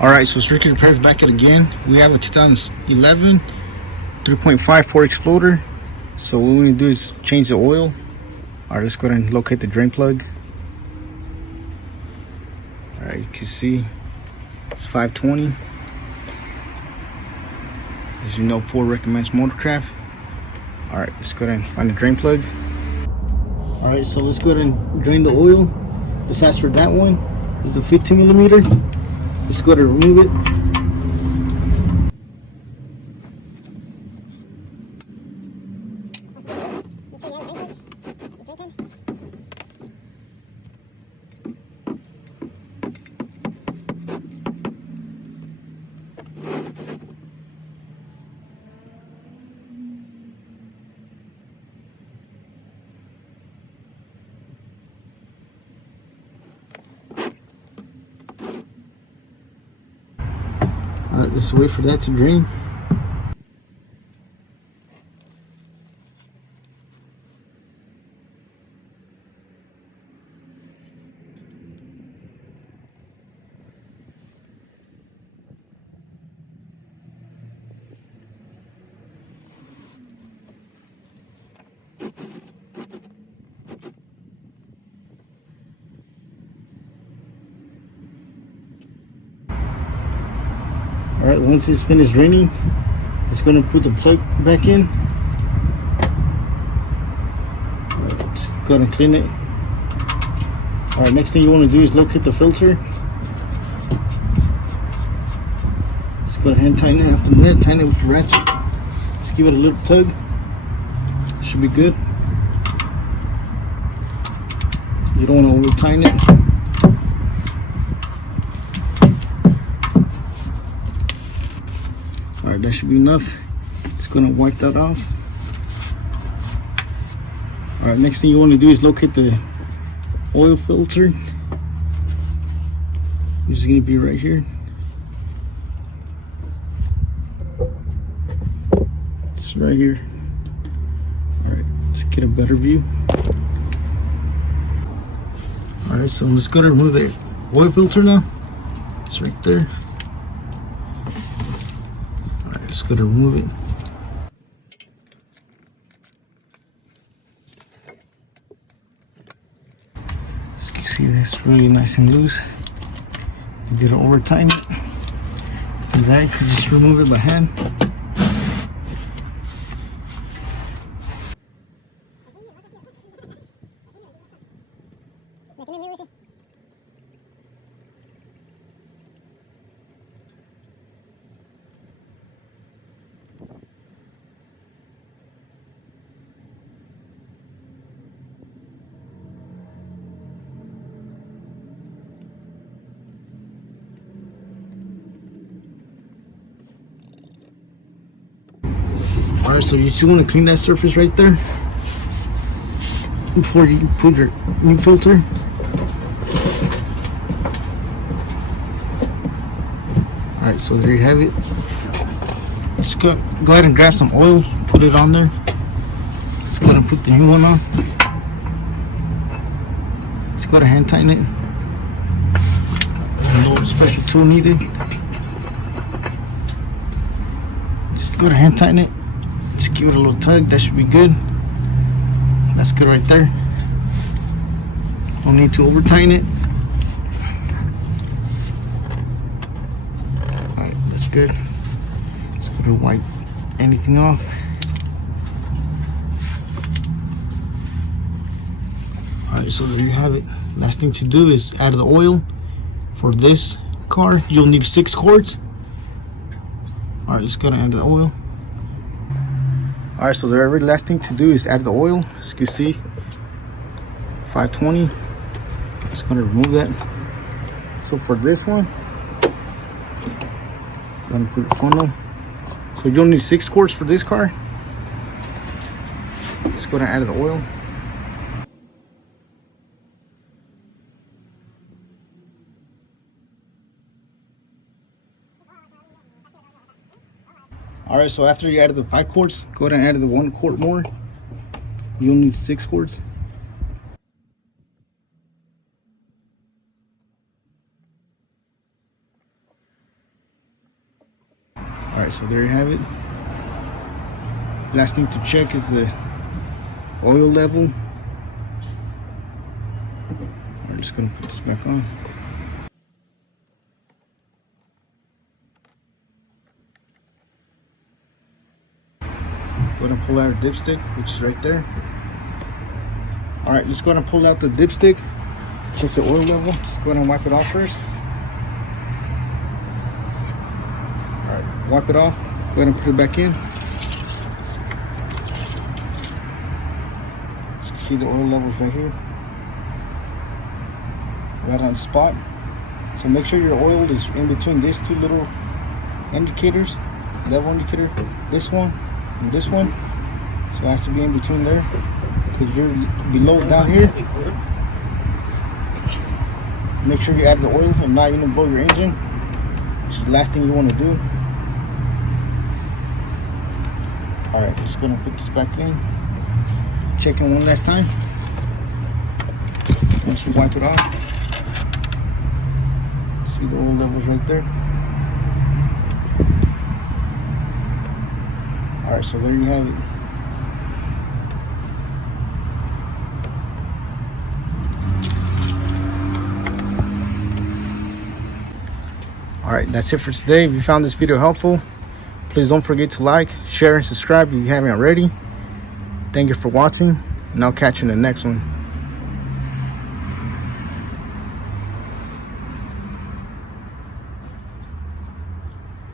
Alright, so circuit repairs back at again. We have a 2011 3.5 Ford Explorer. So what we need to do is change the oil. Alright, let's go ahead and locate the drain plug. Alright, you can see it's 520. As you know, Ford recommends Motorcraft. Alright, let's go ahead and find the drain plug. Alright, so let's go ahead and drain the oil. This has for that one. It's a 15 millimeter. Let's go ahead and remove it. Alright, let's wait for that to drain. Alright, once it's finished draining, it's going to put the plug back in. Alright, just go ahead and clean it. Alright, next thing you want to do is locate the filter. Just go ahead and hand tighten it. After that, tighten it with the ratchet. Just give it a little tug. It should be good. You don't want to over tighten it. Alright, that should be enough. Just gonna wipe that off. Alright, next thing you want to do is locate the oil filter. It's gonna be right here. It's right here. Alright, let's get a better view. Alright, so let's go to remove the oil filter now. It's right there. Just go to remove it. As you can see, that's really nice and loose. You did it over time. And that you can just remove it by hand. Alright, so you just want to clean that surface right there before you put your new filter. Alright, so there you have it. Just go ahead and grab some oil, put it on there. Let's go ahead and put the new one on. Let's go ahead and hand tighten it. No special tool needed. Just go ahead and hand tighten it. Just give it a little tug. That should be good. That's good right there. Don't need to over tighten it. Alright, that's good. Let's go to wipe anything off. Alright, so there you have it. Last thing to do is add the oil. For this car, you'll need 6 quarts. Alright, let's go ahead and add the oil. Alright, so the very last thing to do is add the oil. As you can see, 520. Just going to remove that. So for this one, I'm going to put the funnel. So you don't need 6 quarts for this car. Just go ahead and add the oil. Alright, so after you added the 5 quarts, go ahead and add the 1 quart more. You'll need 6 quarts. Alright, so there you have it. Last thing to check is the oil level. I'm just gonna put this back on. Go ahead and pull out our dipstick, which is right there. Alright, let's go ahead and pull out the dipstick. Check the oil level. Let's go ahead and wipe it off first. Alright, wipe it off. Go ahead and put it back in. So you can see the oil levels right here. Right on the spot. So make sure your oil is in between these two little indicators. Level indicator, this one and this one. So it has to be in between there. Because you're below down here. Make sure you add the oil and not even blow your engine. This is the last thing you want to do. Alright, just gonna put this back in. Check in one last time. Once you wipe it off. See the oil levels right there. Alright, so there you have it. Alright, that's it for today. If you found this video helpful, please don't forget to like, share, and subscribe if you haven't already. Thank you for watching, and I'll catch you in the next one.